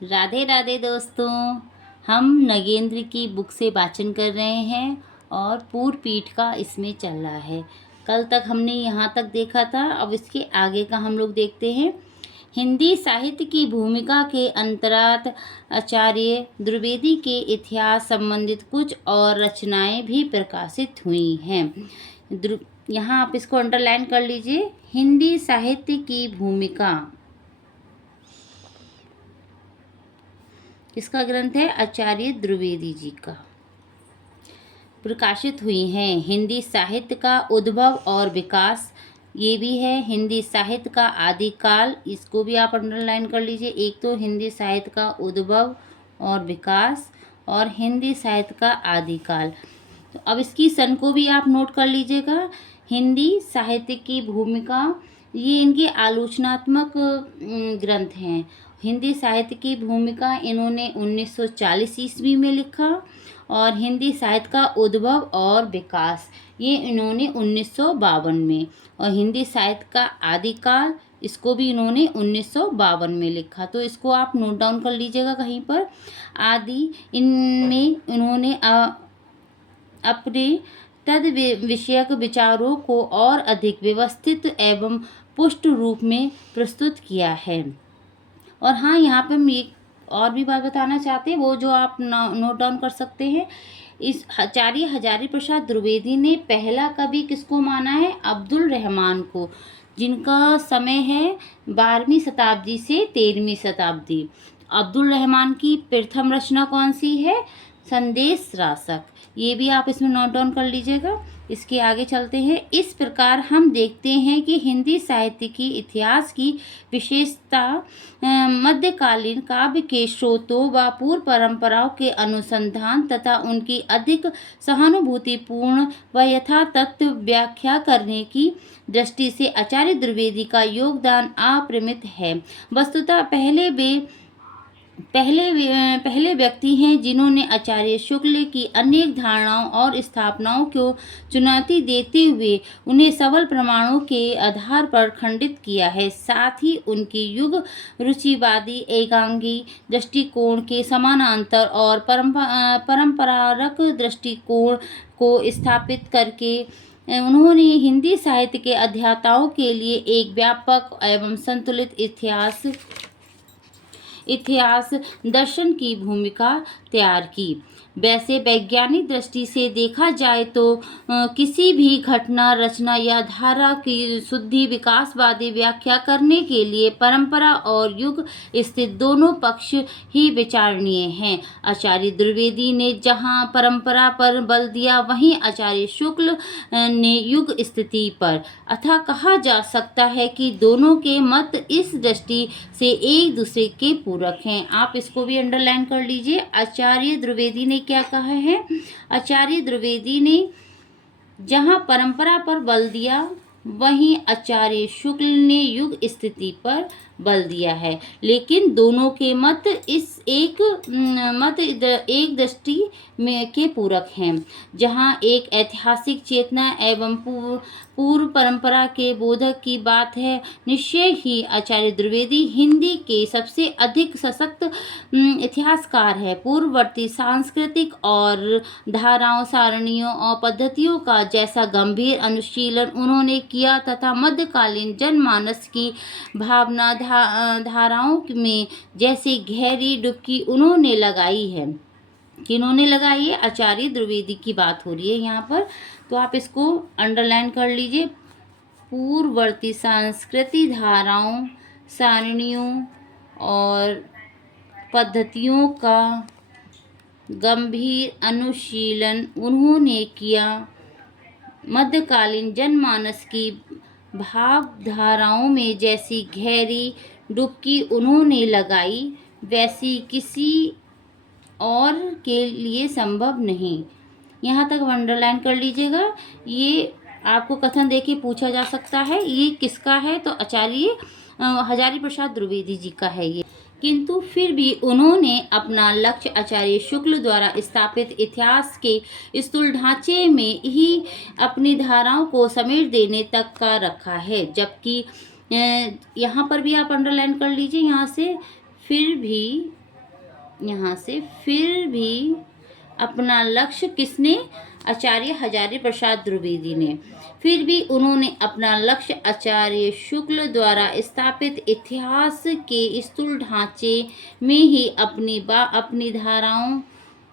राधे राधे दोस्तों। हम नगेंद्र की बुक से वाचन कर रहे हैं और पूर्व पीठ का इसमें चल रहा है। कल तक हमने यहाँ तक देखा था, अब इसके आगे का हम लोग देखते हैं। हिंदी साहित्य की भूमिका के अंतर्गत आचार्य द्विवेदी के इतिहास संबंधित कुछ और रचनाएं भी प्रकाशित हुई हैं। यहाँ आप इसको अंडरलाइन कर लीजिए। हिंदी साहित्य की भूमिका, इसका ग्रंथ है आचार्य द्विवेदी जी का, प्रकाशित हुई हैं। हिंदी साहित्य का उद्भव और विकास, ये भी है। हिंदी साहित्य का आदिकाल, इसको भी आप अंडरलाइन कर लीजिए। एक तो हिंदी साहित्य का उद्भव और विकास और हिंदी साहित्य का आदिकाल। तो अब इसकी सन को भी आप नोट कर लीजिएगा। हिंदी साहित्य की भूमिका, ये इनके आलोचनात्मक ग्रंथ हैं। हिंदी साहित्य की भूमिका इन्होंने 1940 ईस्वी में लिखा और हिंदी साहित्य का उद्भव और विकास ये इन्होंने 1952 में, और हिंदी साहित्य का आदिकाल इसको भी इन्होंने 1952 में लिखा। तो इसको आप नोट डाउन कर लीजिएगा कहीं पर। आदि इनमें इन्होंने अपने तद विषयक विचारों को और अधिक व्यवस्थित एवं पुष्ट रूप में प्रस्तुत किया है। और हाँ, यहाँ पे हम एक और भी बात बताना चाहते हैं, वो जो आप नोट डाउन कर सकते हैं। इस आचार्य हजारी प्रसाद द्विवेदी ने पहला कवि किसको माना है? अब्दुल रहमान को, जिनका समय है 12वीं शताब्दी से 13वीं शताब्दी। अब्दुल रहमान की प्रथम रचना कौन सी है? संदेश रासक। ये भी आप इसमें नोट डाउन कर लीजिएगा। इसके आगे चलते हैं। इस प्रकार हम देखते हैं कि हिंदी साहित्य की इतिहास की विशेषता मध्यकालीन काव्य के स्रोतों व पूर्व परंपराओं के अनुसंधान तथा उनकी अधिक सहानुभूतिपूर्ण व यथातथ्य व्याख्या करने की दृष्टि से आचार्य द्विवेदी का योगदान अपरिमित है। वस्तुतः पहले व्यक्ति हैं जिन्होंने आचार्य शुक्ल की अनेक धारणाओं और स्थापनाओं को चुनौती देते हुए उन्हें सबल प्रमाणों के आधार पर खंडित किया है। साथ ही उनकी युग रुचिवादी एकांगी दृष्टिकोण के समानांतर और परंपरागत दृष्टिकोण को स्थापित करके उन्होंने हिंदी साहित्य के अध्येताओं के लिए एक व्यापक एवं संतुलित इतिहास दर्शन की भूमिका तैयार की। वैसे वैज्ञानिक दृष्टि से देखा जाए तो किसी भी घटना, रचना या धारा की शुद्धि विकासवादी व्याख्या करने के लिए परंपरा और युग स्थित दोनों पक्ष ही विचारणीय हैं। आचार्य द्विवेदी ने जहां परंपरा पर बल दिया, वहीं आचार्य शुक्ल ने युग स्थिति पर। अतः कहा जा सकता है कि दोनों के मत इस दृष्टि से एक दूसरे के पूरक हैं। आप इसको भी अंडरलाइन कर लीजिए। आचार्य द्विवेदी ने क्या कहा है? आचार्य द्विवेदी ने जहां परंपरा पर बल दिया, वहीं आचार्य शुक्ल ने युग स्थिति पर बल दिया है। लेकिन दोनों के मत एक दृष्टि में के पूरक हैं। जहां एक ऐतिहासिक चेतना एवं पूर्व परंपरा के बोधक की बात है, निश्चय ही आचार्य द्विवेदी हिंदी के सबसे अधिक सशक्त इतिहासकार है। पूर्ववर्ती सांस्कृतिक और धाराओं, सारणियों और पद्धतियों का जैसा गंभीर अनुशीलन उन्होंने किया तथा मध्यकालीन जनमानस की भावना धाराओं में जैसी गहरी डुबकी उन्होंने लगाई है। किन्होंने लगाई है? आचार्य द्विवेदी की बात हो रही है यहाँ पर, तो आप इसको अंडरलाइन कर लीजिए। पूर्ववर्ती सांस्कृतिक धाराओं, सारणियों और पद्धतियों का गंभीर अनुशीलन उन्होंने किया। मध्यकालीन जनमानस की भावधाराओं में जैसी गहरी डुबकी उन्होंने लगाई, वैसी किसी और के लिए संभव नहीं। यहाँ तक अंडरलाइन कर लीजिएगा। ये आपको कथन देके पूछा जा सकता है, ये किसका है? तो आचार्य हजारी प्रसाद द्विवेदी जी का है ये। किंतु फिर भी उन्होंने अपना लक्ष्य आचार्य शुक्ल द्वारा स्थापित इतिहास के स्थूल ढांचे में ही अपनी धाराओं को समेट देने तक का रखा है। जबकि यहाँ पर भी आप अंडरलाइन कर लीजिए। यहाँ से फिर भी यहाँ से फिर भी अपना लक्ष्य किसने, आचार्य हजारी प्रसाद द्विवेदी ने, फिर भी उन्होंने अपना लक्ष्य आचार्य शुक्ल द्वारा स्थापित इतिहास के स्थूल ढांचे में ही अपनी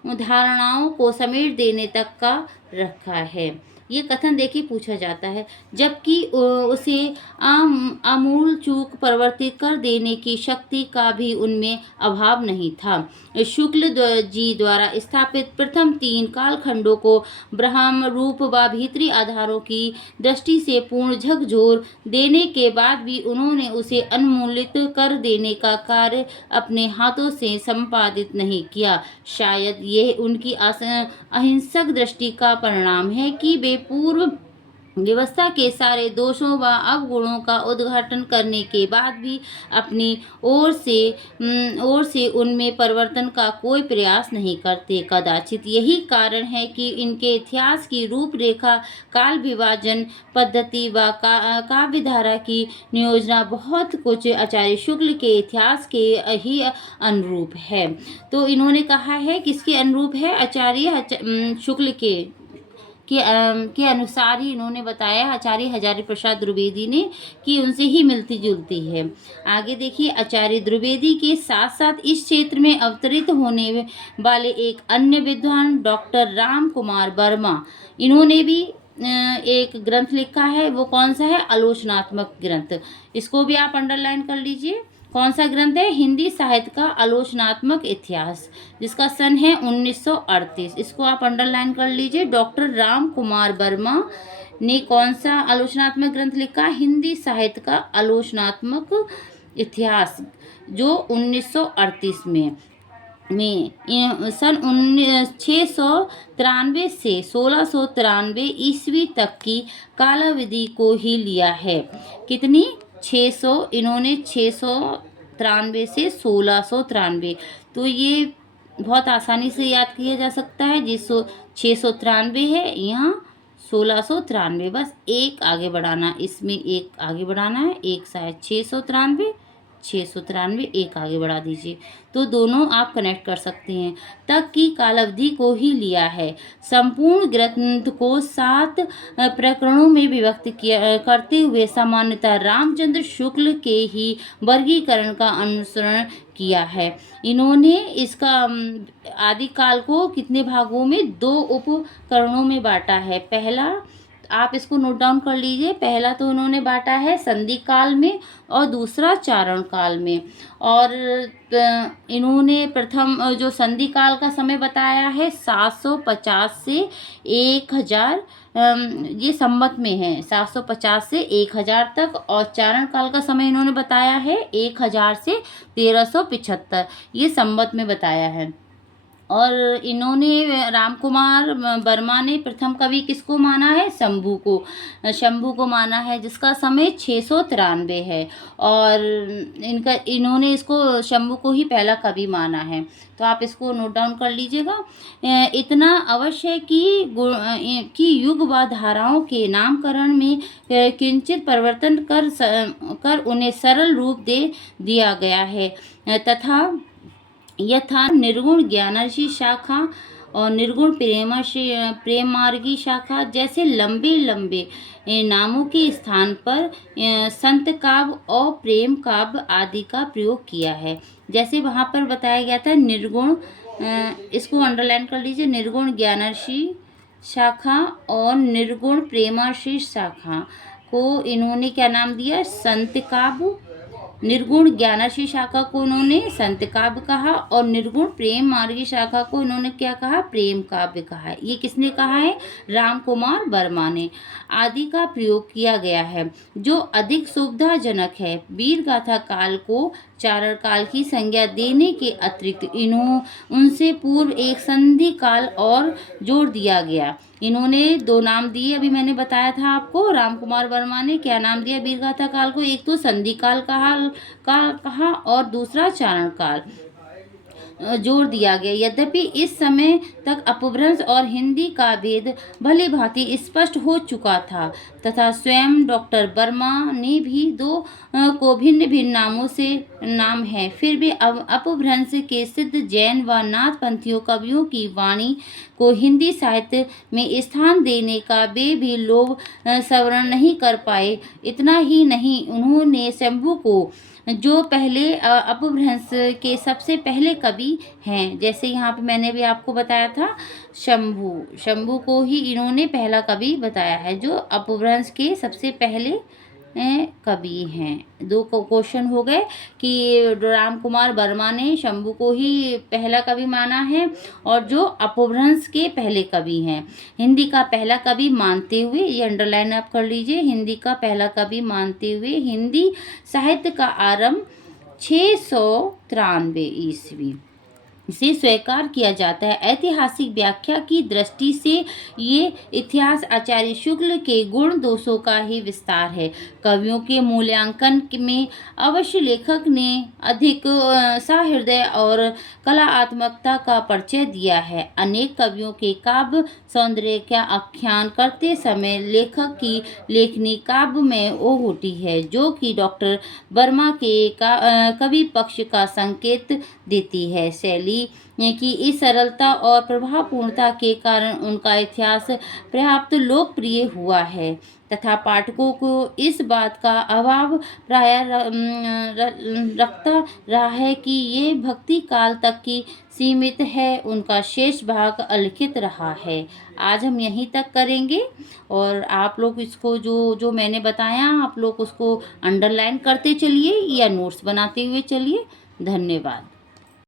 धारणाओं को समेट देने तक का रखा है। ये कथन देखिए पूछा जाता है, जबकि उसे आमूल चूक परिवर्तित कर देने की शक्ति का भी उनमें अभाव नहीं था। शुक्ल जी द्वारा स्थापित प्रथम 3 कालखंडों को ब्रह्म रूप व भीतरी आधारों की दृष्टि से पूर्ण झकझोर देने के बाद भी उन्होंने उसे उन्मूलित कर देने का कार्य अपने हाथों से संपादित नहीं किया। शायद यह उनकी अहिंसक दृष्टि का परिणाम है कि वे पूर्व व्यवस्था के सारे दोषों व अवगुणों का उद्घाटन करने के बाद भी अपनी ओर से उनमें परिवर्तन का कोई प्रयास नहीं करते। कदाचित यही कारण है कि इनके इतिहास की रूपरेखा, काल विभाजन पद्धति व काव्यधारा की नियोजना बहुत कुछ आचार्य शुक्ल के इतिहास के ही अनुरूप है। तो इन्होंने कहा है किसके अनुरूप है, आचार्य शुक्ल के अनुसार ही इन्होंने बताया, आचार्य हजारी प्रसाद द्विवेदी ने, कि उनसे ही मिलती जुलती है। आगे देखिए, आचार्य द्विवेदी के साथ साथ इस क्षेत्र में अवतरित होने वाले एक अन्य विद्वान डॉक्टर राम कुमार वर्मा, इन्होंने भी एक ग्रंथ लिखा है। वो कौन सा है, आलोचनात्मक ग्रंथ। इसको भी आप अंडरलाइन कर लीजिए। कौन सा ग्रंथ है, हिंदी साहित्य का आलोचनात्मक इतिहास, जिसका सन है 1938। इसको आप अंडरलाइन कर लीजिए। डॉक्टर राम कुमार वर्मा ने कौन सा आलोचनात्मक ग्रंथ लिखा, हिंदी साहित्य का आलोचनात्मक इतिहास, जो 1938 में सन 693 से 1693 ईस्वी तक की कालावधि को ही लिया है। कितनी, 600, इन्होंने 693 से 1693, तो ये बहुत आसानी से याद किया जा सकता है। जिस 693 है, यहाँ 1693, बस एक आगे बढ़ाना, इसमें एक आगे बढ़ाना है, एक शायद 693 एक आगे बढ़ा दीजिए, तो दोनों आप कनेक्ट कर सकते हैं। तक की कालावधि को ही लिया है। संपूर्ण ग्रंथ को 7 प्रकरणों में विभक्त करते हुए सामान्यतः रामचंद्र शुक्ल के ही वर्गीकरण का अनुसरण किया है। इन्होंने इसका आदिकाल को कितने भागों में, 2 उपकरणों में बांटा है। पहला, आप इसको नोट डाउन कर लीजिए, पहला तो उन्होंने बांटा है संधि काल में और दूसरा चारण काल में। और इन्होंने प्रथम जो संधि काल का समय बताया है 750 से 1000, ये संवत में है, 750 से 1000 तक। और चारण काल का समय इन्होंने बताया है 1000 से 1375, ये संवत में बताया है। और इन्होंने, रामकुमार वर्मा ने प्रथम कवि किसको माना है, शंभू को माना है, जिसका समय 693 है। और इन्होंने इसको, शंभू को ही पहला कवि माना है। तो आप इसको नोट डाउन कर लीजिएगा। इतना अवश्य है कि युग व धाराओं के नामकरण में किंचित परिवर्तन कर उन्हें सरल रूप दे दिया गया है, तथा यथा निर्गुण ज्ञानर्षि शाखा और निर्गुण प्रेमार्गी शाखा जैसे लंबे लंबे नामों के स्थान पर संत काव्य और प्रेम काव्य आदि का प्रयोग किया है। जैसे वहाँ पर बताया गया था निर्गुण, इसको अंडरलाइन कर लीजिए, निर्गुण ज्ञानर्षि शाखा और निर्गुण प्रेमार्षि शाखा को इन्होंने क्या नाम दिया, संत काव्य। निर्गुण ज्ञानर्षि शाखा को उन्होंने संत काव्य कहा और निर्गुण प्रेम मार्गी शाखा को इन्होंने क्या कहा, प्रेम काव्य कहा है। ये किसने कहा है, राम कुमार वर्मा ने। आदि का प्रयोग किया गया है जो अधिक सुविधाजनक है। वीर गाथा काल को चारण काल की संज्ञा देने के अतिरिक्त उनसे पूर्व एक संधि काल और जोड़ दिया गया। इन्होंने 2 नाम दिए, अभी मैंने बताया था आपको। राम कुमार वर्मा ने क्या नाम दिया वीरगाथा काल को, एक तो संधि काल कहा और दूसरा चारण काल जोड़ दिया गया। यद्यपि इस समय तक अपभ्रंश और हिंदी का भेद भली भांति स्पष्ट हो चुका था तथा स्वयं डॉक्टर वर्मा ने भी 2 को भिन्न भिन्न नामों से नाम है। फिर भी अपभ्रंश के सिद्ध जैन व नाथपंथियों कवियों की वाणी को हिंदी साहित्य में स्थान देने का वे भी लोग सवरण नहीं कर पाए। इतना ही नहीं, उन्होंने शंभू को, जो पहले अपभ्रंश के सबसे पहले कवि हैं, जैसे यहाँ पे मैंने भी आपको बताया था, शंभू को ही इन्होंने पहला कवि बताया है, जो अपभ्रंश के सबसे पहले कवि हैं। 2 क्वेश्चन हो गए कि राम कुमार वर्मा ने शंभू को ही पहला कवि माना है और जो अपभ्रंश के पहले कवि हैं। हिंदी का पहला कवि मानते हुए, ये अंडरलाइन आप कर लीजिए, हिंदी का पहला कवि मानते हुए हिंदी साहित्य का आरंभ 693 ईस्वी से स्वीकार किया जाता है। ऐतिहासिक व्याख्या की दृष्टि से ये इतिहास आचार्य शुक्ल के गुण दोषों का ही विस्तार है। कवियों के मूल्यांकन में अवश्य लेखक ने अधिक सहृदय और कलात्मकता का परिचय दिया है। अनेक कवियों के काव्य सौंदर्य का आख्यान करते समय लेखक की लेखनी काव्य में ओ होती है, जो कि डॉक्टर वर्मा के कवि पक्ष का संकेत देती है। शैली की इस सरलता और प्रभावपूर्णता के कारण उनका इतिहास पर्याप्त लोकप्रिय हुआ है तथा पाठकों को इस बात का अभाव प्राय रखता रहा है कि ये भक्ति काल तक की सीमित है, उनका शेष भाग अलिखित रहा है। आज हम यहीं तक करेंगे और आप लोग इसको जो मैंने बताया, आप लोग उसको अंडरलाइन करते चलिए या नोट्स बनाते हुए चलिए। धन्यवाद।